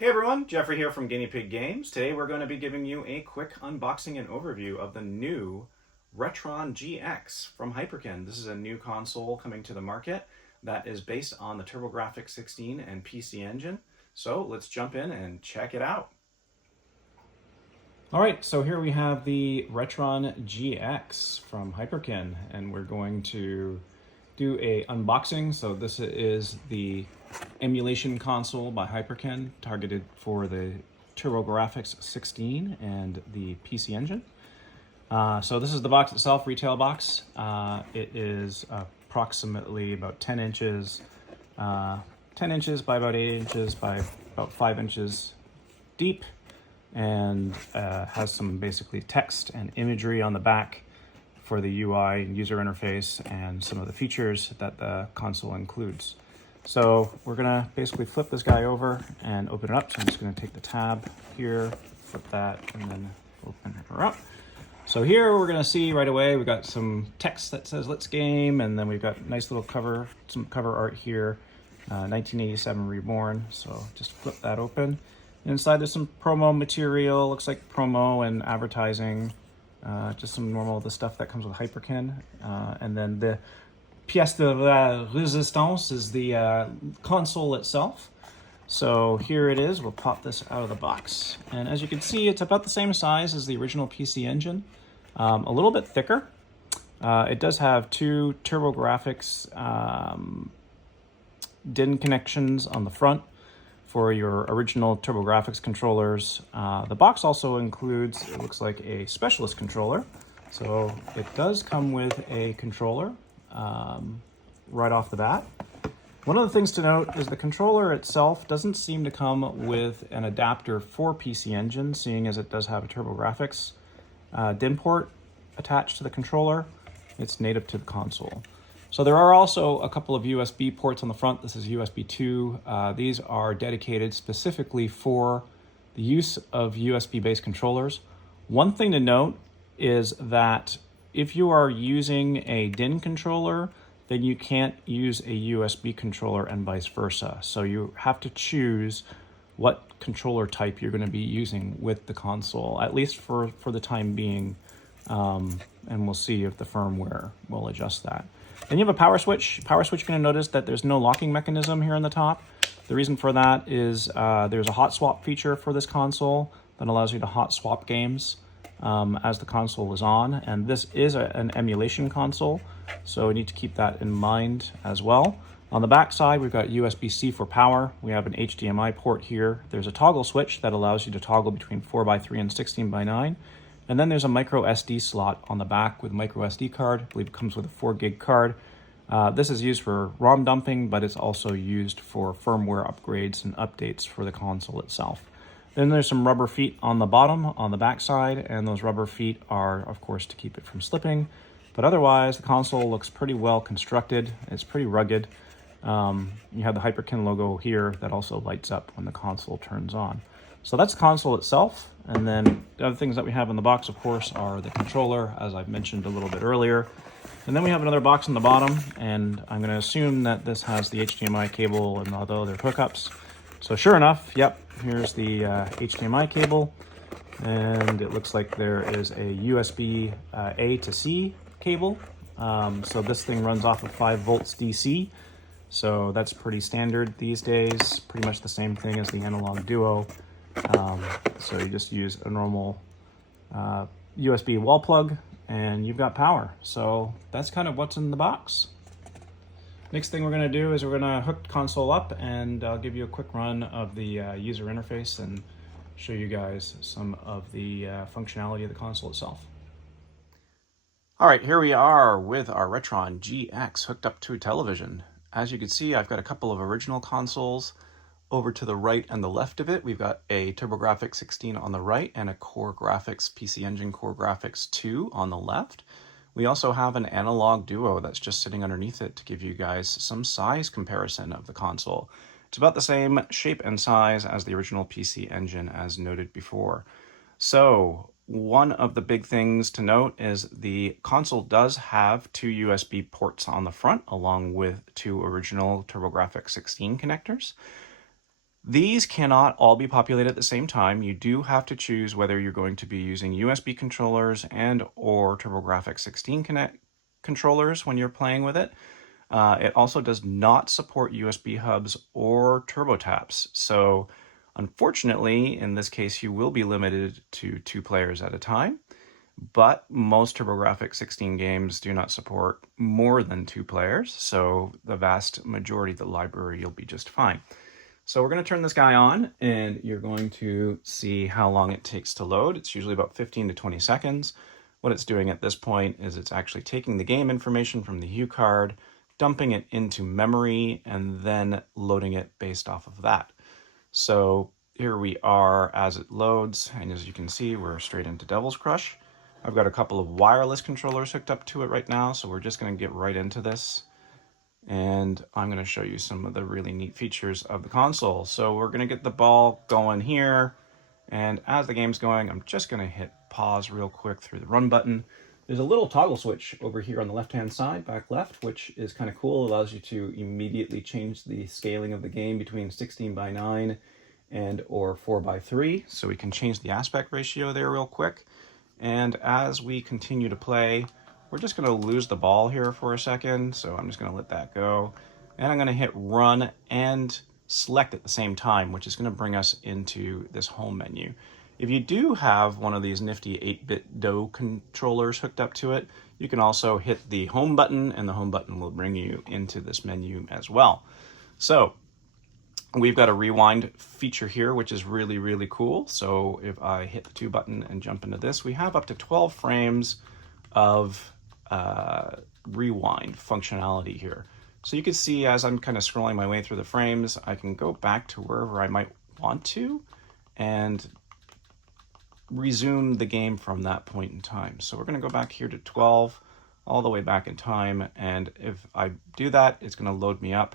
Hey everyone, Jeffrey here from Guinea Pig Games. Today we're going to be giving you a quick unboxing and overview of the new Retron GX from Hyperkin. This is a new console coming to the market that is based on the Turbografx 16 and PC Engine. So let's jump in and check it out. All right, so here we have the Retron GX from Hyperkin, and we're going to do a unboxing. So this is the emulation console by Hyperkin, targeted for the Turbografx 16 and the PC Engine. So this is the box itself, retail box. It is approximately about 10 inches, 10 inches by about 8 inches by about 5 inches deep, and has some basically text and imagery on the back for the UI and user interface and some of the features that the console includes. So we're gonna basically flip this guy over and open it up. So I'm just gonna take the tab here, flip that, and then open her up. So here we're gonna see right away, we've got some text that says "Let's Game," and then we've got nice little cover, some cover art here, 1987 Reborn. So just flip that open. Inside there's some promo material, looks like promo and advertising, just some normal, the stuff that comes with Hyperkin. And then the pièce de résistance is the console itself. So here it is, we'll pop this out of the box. And as you can see, it's about the same size as the original PC Engine, a little bit thicker. It does have two Turbografx DIN connections on the front for your original Turbografx controllers. The box also includes, it looks like, a specialist controller. So it does come with a controller right off the bat. One of the things to note is the controller itself doesn't seem to come with an adapter for PC Engine, seeing as it does have a Turbografx DIN port attached to the controller. It's native to the console. So there are also a couple of USB ports on the front. This is USB 2. These are dedicated specifically for the use of USB-based controllers. One thing to note is that if you are using a DIN controller, then you can't use a USB controller and vice versa. So you have to choose what controller type you're going to be using with the console, at least for the time being. And we'll see if the firmware will adjust that. Then you have a power switch. Power switch, you're going to notice that there's no locking mechanism here on the top. The reason for that is there's a hot swap feature for this console that allows you to hot swap games as the console is on. And this is an emulation console, so we need to keep that in mind as well. On the back side, we've got USB-C for power. We have an HDMI port here. There's a toggle switch that allows you to toggle between 4x3 and 16x9. And then there's a micro SD slot on the back with micro SD card. I believe it comes with a 4 gig card. This is used for ROM dumping, but it's also used for firmware upgrades and updates for the console itself. Then there's some rubber feet on the bottom, on the back side, and those rubber feet are, of course, to keep it from slipping. But otherwise, the console looks pretty well constructed. It's pretty rugged. You have the Hyperkin logo here that also lights up when the console turns on. So that's the console itself. And then the other things that we have in the box, of course, are the controller, as I've mentioned a little bit earlier. And then we have another box on the bottom, and I'm going to assume that this has the HDMI cable and all the other hookups. So sure enough, yep, here's the HDMI cable, and it looks like there is a USB A to C cable. So this thing runs off of 5 volts DC. So that's pretty standard these days, pretty much the same thing as the Analog Duo. So you just use a normal USB wall plug and you've got power. So that's kind of what's in the box. Next thing we're going to do is we're going to hook the console up, and I'll give you a quick run of the user interface and show you guys some of the functionality of the console itself. All right, here we are with our Retron GX hooked up to a television. As you can see, I've got a couple of original consoles. Over to the right and the left of it, we've got a Turbografx 16 on the right and a CoreGrafx PC Engine CoreGrafx 2 on the left. We also have an Analog Duo that's just sitting underneath it to give you guys some size comparison of the console. It's about the same shape and size as the original PC Engine, as noted before. So one of the big things to note is the console does have 2 USB ports on the front, along with 2 original Turbografx 16 connectors. These cannot all be populated at the same time. You do have to choose whether you're going to be using USB controllers and or Turbografx 16 controllers when you're playing with it. It also does not support USB hubs or turbo taps. So unfortunately, in this case, you will be limited to 2 players at a time. But most Turbografx 16 games do not support more than 2 players. So the vast majority of the library, you'll be just fine. So we're going to turn this guy on, and you're going to see how long it takes to load. It's usually about 15 to 20 seconds. What it's doing at this point is it's actually taking the game information from the hue card, dumping it into memory, and then loading it based off of that. So here we are as it loads, and as you can see, we're straight into Devil's Crush. I've got a couple of wireless controllers hooked up to it right now, so we're just going to get right into this. And I'm going to show you some of the really neat features of the console. So we're going to get the ball going here, and as the game's going, I'm just going to hit pause real quick through the run button. There's a little toggle switch over here on the left-hand side, back left, which is kind of cool. It allows you to immediately change the scaling of the game between 16:9 and or 4:3. So we can change the aspect ratio there real quick. And as we continue to play, we're just going to lose the ball here for a second, so I'm just going to let that go. And I'm going to hit run and select at the same time, which is going to bring us into this home menu. If you do have one of these nifty 8-bit DOE controllers hooked up to it, you can also hit the home button, and the home button will bring you into this menu as well. So we've got a rewind feature here, which is really, really cool. So if I hit the 2 button and jump into this, we have up to 12 frames of rewind functionality here. So you can see as I'm kind of scrolling my way through the frames, I can go back to wherever I might want to and resume the game from that point in time. So we're going to go back here to 12 all the way back in time, and if I do that, it's going to load me up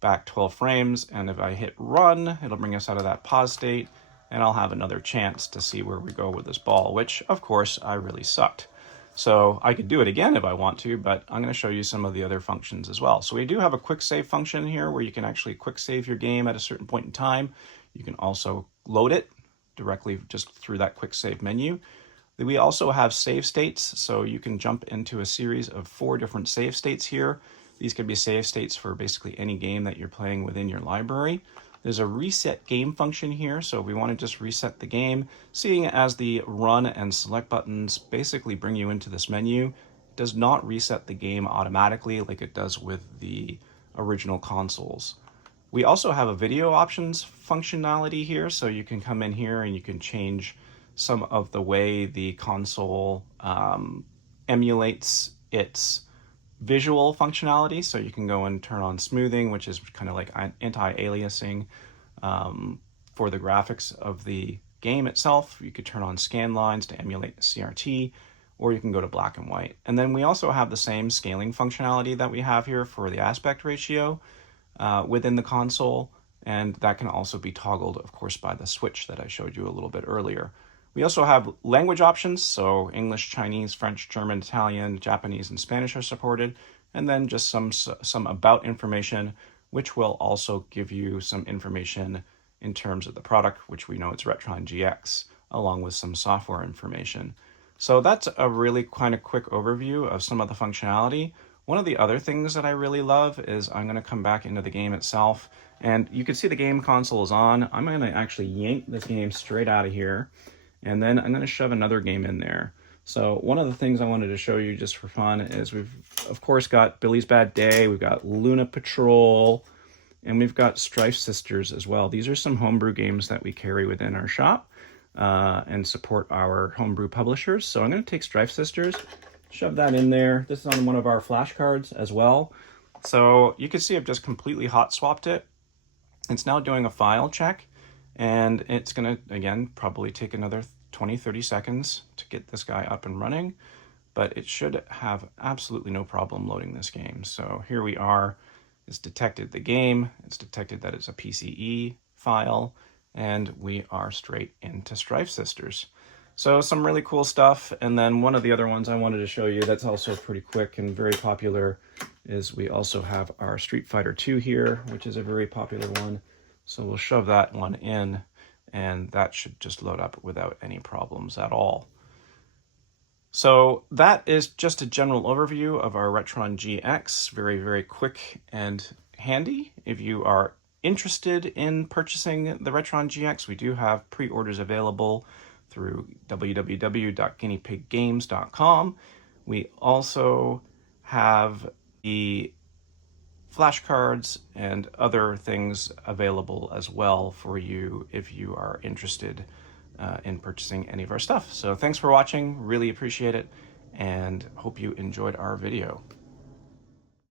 back 12 frames, and if I hit run, it'll bring us out of that pause state, and I'll have another chance to see where we go with this ball, which of course I really sucked. So I could do it again if I want to, but I'm going to show you some of the other functions as well. So we do have a quick save function here where you can actually quick save your game at a certain point in time. You can also load it directly just through that quick save menu. We also have save states, so you can jump into a series of 4 different save states here. These could be save states for basically any game that you're playing within your library. There's a reset game function here, so if we want to just reset the game, seeing as the run and select buttons basically bring you into this menu, it does not reset the game automatically like it does with the original consoles. We also have a video options functionality here, so you can come in here and you can change some of the way the console emulates its visual functionality. So you can go and turn on smoothing, which is kind of like anti-aliasing for the graphics of the game itself. You could turn on scan lines to emulate the CRT, or you can go to black and white. And then we also have the same scaling functionality that we have here for the aspect ratio within the console, and that can also be toggled, of course, by the switch that I showed you a little bit earlier. We also have language options, so English, Chinese, French, German, Italian, Japanese, and Spanish are supported, and then just some about information, which will also give you some information in terms of the product, which we know it's Retron GX, along with some software information. So that's a really kind of quick overview of some of the functionality. One of the other things that I really love is I'm going to come back into the game itself, and you can see the game console is on. I'm going to actually yank this game straight out of here, and then I'm going to shove another game in there. So one of the things I wanted to show you just for fun is we've, of course, got Billy's Bad Day, we've got Luna Patrol, and we've got Strife Sisters as well. These are some homebrew games that we carry within our shop and support our homebrew publishers. So I'm going to take Strife Sisters, shove that in there. This is on one of our flashcards as well. So you can see I've just completely hot swapped it. It's now doing a file check, and it's going to, again, probably take another 20-30 seconds to get this guy up and running, but it should have absolutely no problem loading this game. So here we are. It's detected the game. It's detected that it's a PCE file, and we are straight into Strife Sisters. So some really cool stuff. And then one of the other ones I wanted to show you that's also pretty quick and very popular is we also have our Street Fighter 2 here, which is a very popular one. So we'll shove that one in, and that should just load up without any problems at all. So that is just a general overview of our Retron GX. Very, very quick and handy. If you are interested in purchasing the Retron GX, we do have pre-orders available through www.guineapiggames.com. We also have the flashcards and other things available as well for you if you are interested in purchasing any of our stuff. So thanks for watching, really appreciate it, and hope you enjoyed our video.